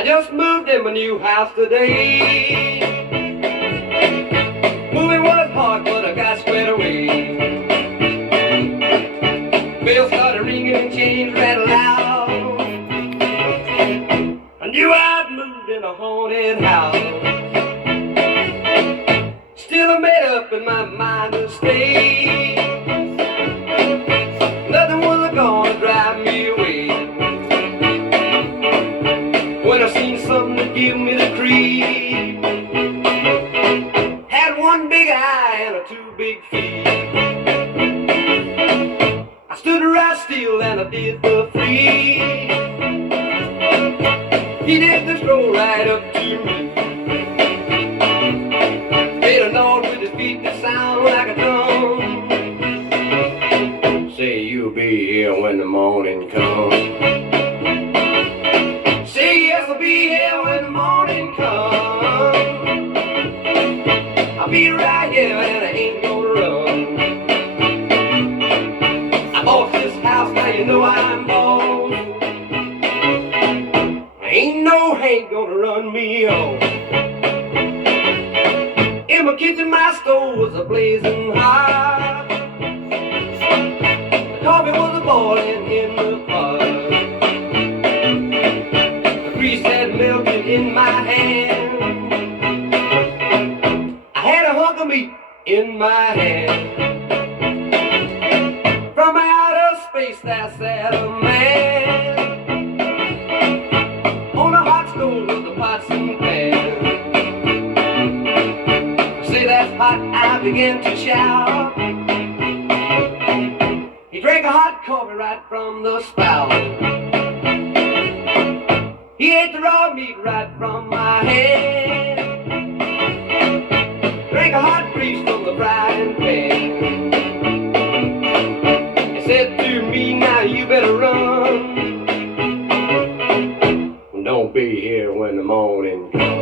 I just moved in my new house today. Moving was hard, but I got squared away. Bells started ringing and chains rattled out. I knew I'd moved in a haunted house. Still I made up in my mind to stay. Nothing was gonna drive me away. When I seen something that give me the creep, had one big eye and a two big feet. I stood right still and I did the freeze. He did the stroll right up to me. Made a noise with his feet that sound like a drum. Say you'll be here when the morning comes. Say yes, I'll be here when the morning comes. I'll be right here and I ain't gonna run. I bought this house, now you know I'm boss. Ain't no Hank gonna run me off. In my kitchen, my stove was a blazing hot. The coffee was a boiling in the pot. The grease had melted in my hand. I had a hunk of meat in my hand. From outer space there sat a man. On a hot stove with the pots and pans. Say that's hot, I began to shout. He drank a hot coffee right from the spout. He ate the raw meat right from my hand. Drank a hot grease from the frying pan. He said to me, now you better run. Don't be here when the morning comes.